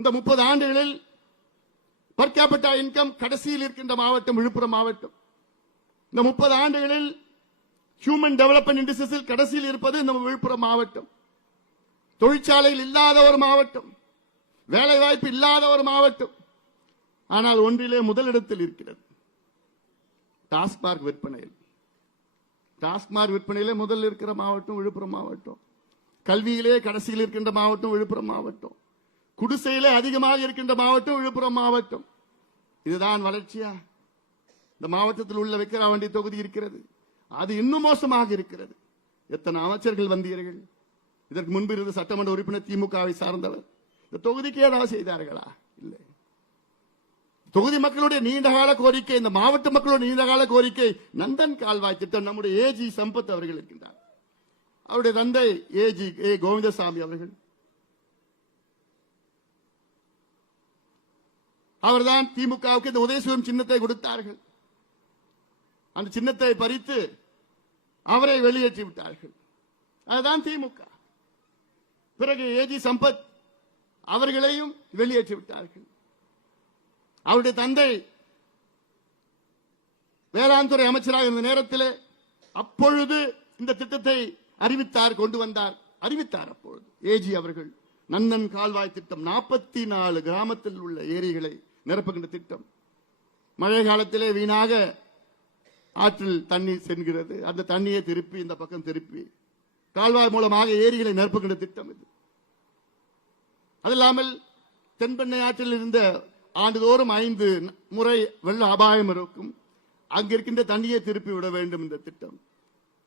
இந்த 30 ஆண்டுகளில் per capita income கடைசியில் இருக்கின்ற மாவட்டம் விழுப்புரம் மாவட்டம். இந்த 30 ஆண்டுகளில் ஹியூமன் டெவலப்மெண்ட் இண்டஸ்ட்ரீஸில் கடைசியில் இருப்பது இந்த விழுப்புரம் மாவட்டம். தொழிற்சாலையில் இல்லாத ஒரு மாவட்டம், வேலை வாய்ப்பு இல்லாத ஒரு மாவட்டம். ஆனால் ஒன்றிலே முதலிடத்தில் இருக்கிறது, டாஸ்மார்க் விற்பனையில். டாஸ்மார்க் விற்பனையிலே முதலில் இருக்கிற மாவட்டம் விழுப்புரம் மாவட்டம். கல்வியிலே கடைசியில் இருக்கின்ற மாவட்டம் விழுப்புரம் மாவட்டம். குடிசையிலே அதிகமாக இருக்கின்ற மாவட்டம் விழுப்புரம் மாவட்டம். இதுதான் வளர்ச்சியா? இந்த மாவட்டத்தில் உள்ள விக்கிரவாண்டி தொகுதி இருக்கிறது, அது இன்னும் மோசமாக இருக்கிறது. எத்தனை அமைச்சர்கள் வந்தீர்கள்? இதற்கு முன்பு இருந்த சட்டமன்ற உறுப்பினர் திமுகவை சார்ந்தவர். இந்த தொகுதிக்கு ஏதாவது செய்தார்களா? இல்லை. தொகுதி மக்களுடைய நீண்டகால கோரிக்கை, இந்த மாவட்ட மக்களுடைய நீண்டகால கோரிக்கை நந்தன் கால்வாய் திட்டம். நம்முடைய ஏஜி சம்பத் அவர்கள் இருக்கின்றார், அவருடைய தந்தை ஏஜி கோவிந்தசாமி அவர்கள். அவர்தான் திமுகவுக்கு இந்த உதயசூரன் சின்னத்தை கொடுத்தார்கள். அந்த சின்னத்தை பறித்து அவரை வெளியேற்றி விட்டார்கள். அதுதான் திமுக. பிறகு ஏஜி சம்பத் அவர்களையும் வெளியேற்றி விட்டார்கள். அவருடைய தந்தை வேளாண் துறை அமைச்சராக இருந்த நேரத்தில் அப்பொழுது இந்த திட்டத்தை அறிவித்தார், கொண்டு வந்தார், அறிவித்தார். அப்பொழுது ஏஜி அவர்கள் நந்தன் கால்வாய் திட்டம், 44 கிராமத்தில் உள்ள ஏரிகளை நிரப்புகின்ற திட்டம். மழை காலத்திலே வீணாக ஆற்றில் தண்ணீர் செல்கிறது, அந்த தண்ணியை திருப்பி இந்த பக்கம் திருப்பி கால்வாய் மூலமாக ஏரிகளை நிரப்புகின்ற திட்டம் இது. அது இல்லாமல் தென்பெண்ணை ஆற்றில் இருந்த ஆண்டுதோறும் 5 முறை வெள்ள அபாயம் இருக்கும், அங்கிருக்கின்ற தண்ணியை திருப்பி விட வேண்டும் இந்த திட்டம்.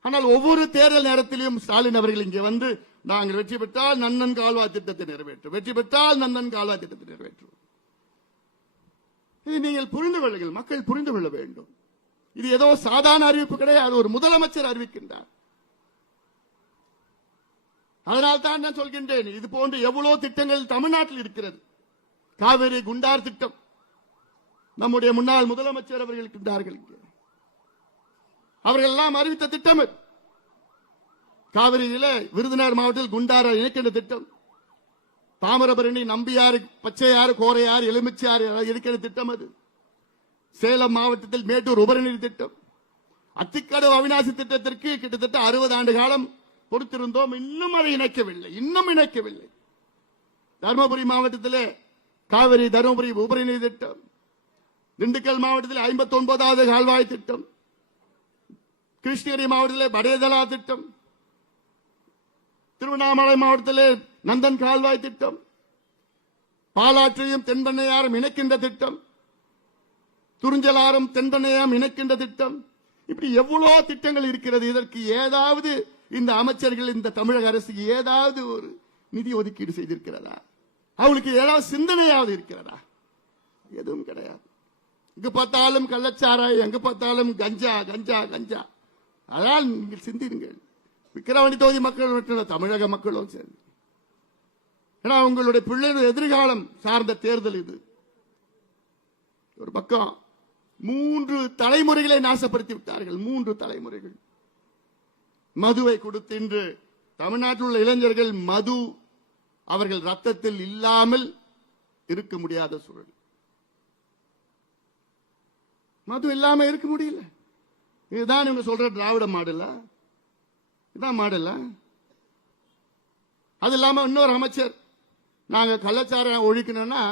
ஆனால் ஒவ்வொரு தேர்தல் நேரத்திலும் ஸ்டாலின் அவர்கள் இங்கே வந்து நாங்கள் வெற்றி பெற்றால் நந்தன் கால்வாய் திட்டத்தை நிறைவேற்றும், வெற்றி பெற்றால் நந்தன் கால்வாய் திட்டத்தை நிறைவேற்றும். இது நீங்கள் புரிந்து கொள்ளுங்கள், மக்கள் புரிந்து கொள்ள வேண்டும். இது ஏதோ சாதாரண அறிவிப்பு கிடையாது, ஒரு முதலமைச்சர் அறிவிக்கின்றார். அதனால் தான் நான் சொல்கின்றேன், இது போன்ற எவ்வளவு திட்டங்கள் தமிழ்நாட்டில் இருக்கிறது. காவிரி குண்டார் திட்டம், நம்முடைய முன்னாள் முதலமைச்சர் அவர்கள் இருக்கின்றார்கள், அவர்கள் எல்லாம் அறிவித்த திட்டம். காவிரியில விருதுநகர் மாவட்டத்தில் குண்டாரை இணைக்கின்ற திட்டம், தாமிரபரணி, நம்பியாறு, பச்சையாறு, கோரையாறு, எலுமிச்சாறு இருக்கிற திட்டம் அது. சேலம் மாவட்டத்தில் மேட்டூர் உபரிநீர் திட்டம், அத்திக்கடவு அவிநாசி திட்டத்திற்கு கிட்டத்தட்ட 60 ஆண்டு காலம் பொறுத்திருந்தோம், இன்னும் அதை இணைக்கவில்லை. தருமபுரி மாவட்டத்தில் காவிரி தருமபுரி உபரிநீர் திட்டம், திண்டுக்கல் மாவட்டத்தில் 59வது கால்வாய் திட்டம், கிருஷ்ணகிரி மாவட்டத்தில் படேதலா திட்டம், திருவண்ணாமலை மாவட்டத்தில் நந்தன் கால்வாய் திட்டம், பாலாற்றையும் தென்பெண்ணையாரும் இணைக்கின்ற திட்டம், துறிஞ்சலாரும் தென்பெண்ணையாரும் இணைக்கின்ற திட்டம். இப்படி எவ்வளவு திட்டங்கள் இருக்கிறது. இதற்கு ஏதாவது இந்த அமைச்சர்கள், இந்த தமிழக அரசுக்கு ஏதாவது ஒரு நிதி ஒதுக்கீடு செய்திருக்கிறதா? அவளுக்கு ஏதாவது சிந்தனையாவது இருக்கிறதா? எதுவும் கிடையாது. எங்க பார்த்தாலும் கள்ளச்சாராய், எங்க பார்த்தாலும் கஞ்சா கஞ்சா கஞ்சா. அதனால் நீங்கள் சிந்திருங்கள். விக்கிரவாண்டி தொகுதி மக்கள், தமிழக மக்களும் சரி. ஏன்னா உங்களுடைய பிள்ளைகள் எதிர்காலம் சார்ந்த தேர்தல் இது. ஒரு பக்கம் 3 தலைமுறைகளை நாசப்படுத்தி விட்டார்கள். 3 தலைமுறைகள் மதுவை கொடுத்து இன்று தமிழ்நாட்டில் உள்ள இளைஞர்கள் மது அவர்கள் ரத்தத்தில் இல்லாமல் இருக்க முடியாத சூழல். மது இல்லாம இருக்க முடியல. இதுதான் இவங்க சொல்ற திராவிட மாடலா? இதான் மாடலா? அது இல்லாம இன்னொரு அமைச்சர், நாங்க கள்ளச்சாராயம் ஒழிக்கணும்னா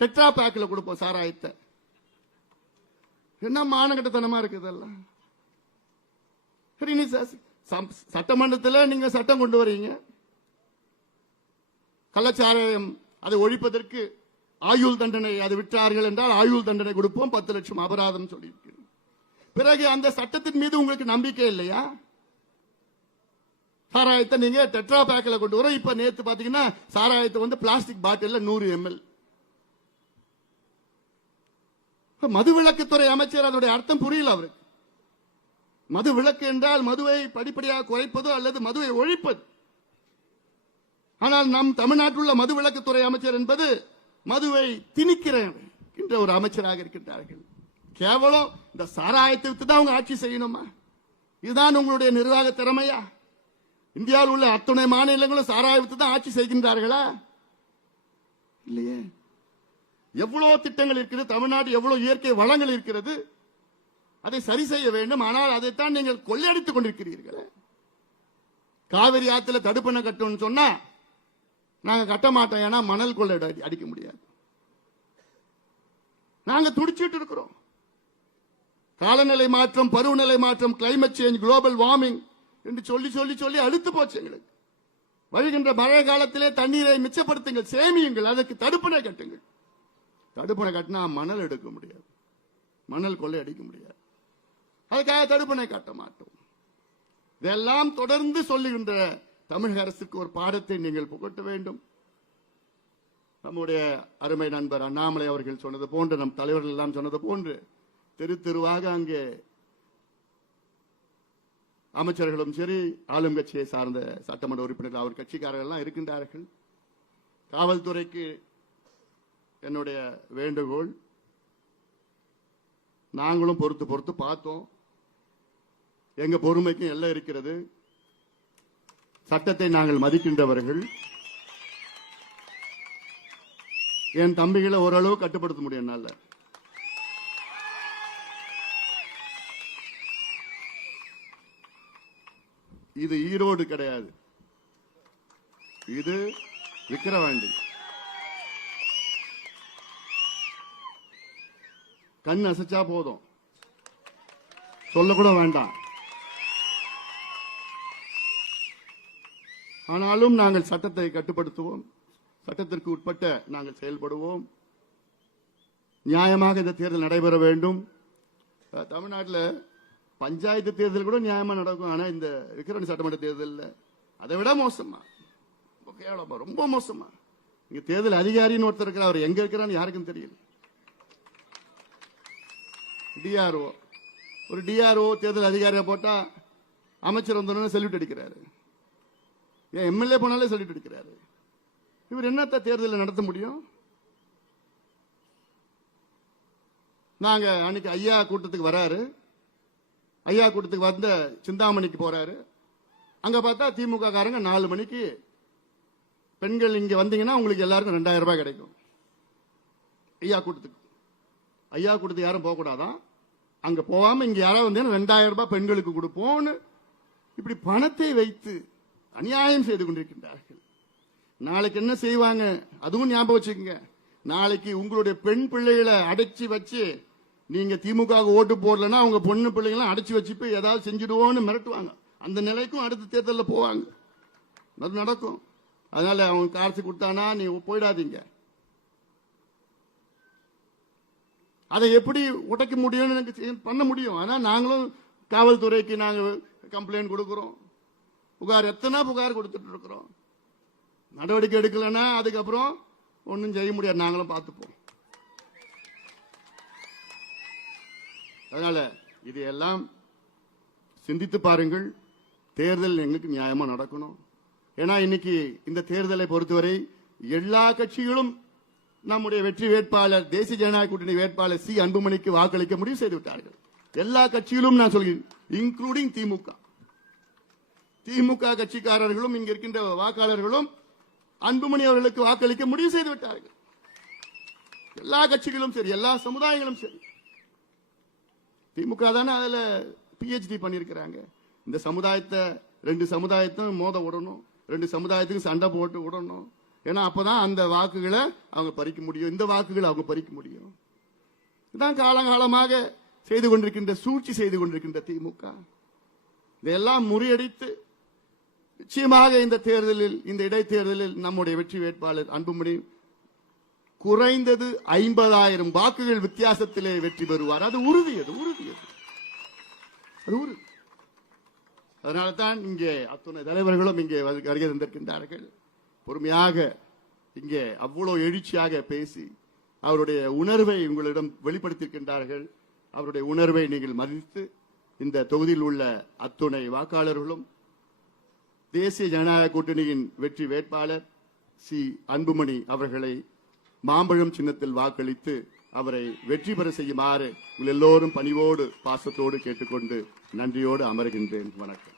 டெட்ரா பேக்கில் கொடுப்போம் சாராயத்தை. என்ன மானகட்டத்தனமா இருக்குதெல்லாம். சரி, நீ சட்டமன்றத்தில் நீங்க சட்டம் கொண்டு வரீங்க, கள்ளச்சாராயம் அதை ஒழிப்பதற்கு ஆயுள் தண்டனை, அது விட்டார்கள் என்றால் ஆயுள் தண்டனை கொடுப்போம், 10 லட்சம் அபராதம் சொல்லியிருக்கிறோம். பிறகு அந்த சட்டத்தின் மீது உங்களுக்கு நம்பிக்கை இல்லையா? சாராயத்தை நீங்க டெட்ரா பேக்கில் கொண்டு வர. இப்ப நேத்து பாத்தீங்கன்னா சாராயத்தை வந்து பிளாஸ்டிக் பாட்டில் 100 ml. மதுவிலக்குத்துறை அமைச்சர் அதனுடைய அர்த்தம் புரியல அவருக்கு. மது விலக்கு என்றால் மதுவை படிப்படியாக குறைப்பது அல்லது மதுவை ஒழிப்பது. ஆனால் நம் தமிழ்நாட்டில் உள்ள மதுவிலக்குத்துறை அமைச்சர் என்பது மதுவை திணிக்கிறேன் என்ற ஒரு அமைச்சராக இருக்கின்றார்கள். கேவலம் இந்த சாராயத்தை விட்டு தான் அவங்க ஆட்சி செய்யணுமா? இதுதான் உங்களுடைய நிர்வாக திறமையா? இந்தியாவில் உள்ள அத்துணை மாநிலங்களும் சாராயத்தை தான் ஆட்சி செய்கின்றார்களா? இல்லையே. எவ்வளவு திட்டங்கள் இருக்கிறது, தமிழ்நாடு எவ்வளவு இயற்கை வளங்கள் இருக்கிறது, அதை சரி செய்ய வேண்டும். ஆனால் அதைத்தான் நீங்கள் கொள்ளையடித்துக் கொண்டிருக்கிறீர்கள். காவிரி ஆத்துல தடுப்பணை கட்டணும்னு சொன்னா நாங்க கட்ட மாட்டோம், ஏன்னா மணல் கொள்ளை அடிக்க முடியாது. நாங்க துடிச்சிட்டு இருக்கிறோம். காலநிலை மாற்றம், பருவநிலை மாற்றம், கிளைமேட் சேஞ்ச், குளோபல் வார்மிங் என்று சொல்லி சொல்லி சொல்லி அழுத்து போச்சு எங்களுக்கு. வருகின்ற மழை காலத்திலே தண்ணீரை மிச்சப்படுத்துங்கள், சேமியுங்கள், அதற்கு தடுப்பணை கட்டுங்கள். தடுப்பணை கட்டினா மணல் எடுக்க முடியாது, மணல் கொள்ளை அடிக்க முடியாது. அதுக்காக தடுப்பணை கட்ட மாட்டோம். இதெல்லாம் தொடர்ந்து சொல்லுகின்ற தமிழக அரசுக்கு ஒரு பாடத்தை நீங்கள் புகட்ட வேண்டும். நம்முடைய அருமை நண்பர் அண்ணாமலை அவர்கள் சொன்னது போன்று, நம் தலைவர்கள் எல்லாம் சொன்னது போன்று, தெரு தெருவாக அங்கே அமைச்சர்களும் சரி, ஆளும் கட்சியை சார்ந்த சட்டமன்ற உறுப்பினர்கள், அவர் கட்சிக்காரர்கள் எல்லாம் இருக்கின்றார்கள். காவல்துறைக்கு என்னுடைய வேண்டுகோள், நாங்களும் பொறுத்து பொறுத்து பார்த்தோம். எங்க பொறுமைக்கும் எல்லாம் இருக்கிறது. சட்டத்தை நாங்கள் மதிக்கின்றவர்கள். என் தம்பிகளை ஓரளவு கட்டுப்படுத்த முடியும் என்னால. இது ஈரோடு கிடையாது, இது விக்கிரவாண்டி. கண் அசைச்சா போதும், சொல்லக்கூட வேண்டாம். ஆனாலும் நாங்கள் சட்டத்தை கட்டுப்படுத்துவோம், சட்டத்திற்கு உட்பட்ட நாங்கள் செயல்படுவோம். நியாயமாக இந்த தேர்தல் நடைபெற வேண்டும். தமிழ்நாட்டில் பஞ்சாயத்து தேர்தல் கூட நியாயமா நடக்கும். ஆனா இந்த விக்கிரவாண்டி சட்டமன்ற தேர்தலில் அதை விட மோசமா, ரொம்ப மோசமா. இங்க தேர்தல் அதிகாரின்னு ஒருத்தர் இருக்கிறார், அவர் எங்க இருக்கிறான்னு யாருக்கும் தெரியல. டிஆர்ஓ, ஒரு டிஆர்ஓ தேர்தல் அதிகாரியை போட்டா அமைச்சர் வந்தோன்னு செல்யூட் அடிக்கிறாரு. ஏன் எம்எல்ஏ போனாலே செல்யூட் அடிக்கிறாரு. இவர் என்னத்த தேர்தலில் நடத்த முடியும்? நாங்க அன்னைக்கு ஐயா கூட்டத்துக்கு வராரு, ஐயா கூட்டத்துக்கு வந்த சிந்தாமணிக்கு போறாரு. அங்க பார்த்தா திமுக காரங்க 4 மணிக்கு பெண்கள் இங்க வந்தீங்கன்னா உங்களுக்கு எல்லாருக்கும் 2000 ரூபாய் கிடைக்கும். ஐயா கூட்டத்துக்கு, ஐயா கூட்டத்துக்கு யாரும் போக கூடாதான். அங்க போகாம இங்க யாராவது வந்தீங்கன்னா 2000 ரூபாய் பெண்களுக்கு கொடுப்போம்னு இப்படி பணத்தை வைத்து அநியாயம் செய்து கொண்டிருக்கின்றார்கள். நாளைக்கு என்ன செய்வாங்க அதுவும் ஞாபகம் வச்சுக்கோங்க. நாளைக்கு உங்களுடைய பெண் பிள்ளைகளை அடைச்சி வச்சு நீங்க திமுக ஓட்டு போடலன்னா உங்க பொண்ணு பிள்ளைகளை அடைச்சி வச்சு போய் ஏதாவது செஞ்சிடுவோன்னு மிரட்டுவாங்க. அந்த நிலைக்கும் அடுத்த தேர்தலில் போவாங்க, அது நடக்கும். அதனால அவங்க காசு கொடுத்தானா நீ போயிடாதீங்க. அதை எப்படி உடைக்க முடியும்னு எனக்கு பண்ண முடியும். ஆனா நாங்களும் காவல்துறைக்கு நாங்க கம்ப்ளைண்ட் கொடுக்கிறோம், புகார் எத்தனை புகார் கொடுத்துட்டு இருக்கிறோம். நடவடிக்கை எடுக்கலன்னா அதுக்கப்புறம் ஒன்னும் செய்ய முடியாது, நாங்களும் பார்த்துப்போம். அதனால இதையெல்லாம் சிந்தித்து பாருங்கள். தேர்தல் எங்களுக்கு நியாயமா நடக்கணும். ஏன்னா இன்னைக்கு இந்த தேர்தலை பொறுத்தவரை எல்லா கட்சிகளும் நம்முடைய வெற்றி வேட்பாளர், தேசிய ஜனநாயக கூட்டணி வேட்பாளர் சி அன்புமணிக்கு வாக்களிக்க முடிவு செய்து விட்டார்கள். எல்லா கட்சிகளும் நான் சொல்கிறேன், இன்க்ளூடிங் திமுக. திமுக கட்சிக்காரர்களும் இங்க இருக்கின்ற வாக்காளர்களும் அன்புமணி அவர்களுக்கு வாக்களிக்க முடிவு செய்து விட்டார்கள். எல்லா கட்சிகளும் சரி, எல்லா சமுதாயங்களும் சரி. திமுக தானே அதுல பிஹெச்டி பண்ணிருக்கிறாங்க. இந்த சமுதாயத்தை 2 சமுதாயத்தையும் மோத விடணும், 2 சமுதாயத்துக்கும் சண்டை போட்டு விடணும். ஏன்னா அப்பதான் அந்த வாக்குகளை அவங்க பறிக்க முடியும், இந்த வாக்குகளை அவங்க பறிக்க முடியும். இதுதான் காலகாலமாக செய்து கொண்டிருக்கின்ற சூழ்ச்சி செய்து கொண்டிருக்கின்ற திமுக. இதையெல்லாம் முறியடித்து நிச்சயமாக இந்த தேர்தலில், இந்த இடைத்தேர்தலில் நம்முடைய வெற்றி வேட்பாளர் அன்புமணி குறைந்தது 50,000 வாக்குகள் வித்தியாசத்திலே வெற்றி பெறுவார். அது உறுதி, அது உறுதி, அது உறுதி. அதனால தான் இங்கே அத்துணை தலைவர்களும் இங்கே வருகை தந்திருக்கின்றார்கள். பொறுமையாக இங்கே அவ்வளவு எழுச்சியாக பேசி அவருடைய உணர்வை உங்களிடம் வெளிப்படுத்தியிருக்கின்றார்கள். அவருடைய உணர்வை நீங்கள் மதித்து இந்த தொகுதியில் உள்ள அத்துணை வாக்காளர்களும் தேசிய ஜனநாயக கூட்டணியின் வெற்றி வேட்பாளர் சி அன்புமணி அவர்களை மாம்பழம் சின்னத்தில் வாக்களித்து அவரை வெற்றி பெற செய்யுமாறு உங்கள் எல்லோரும் பணிவோடு பாசத்தோடு கேட்டுக்கொண்டு நன்றியோடு அமர்கின்றேன். வணக்கம்.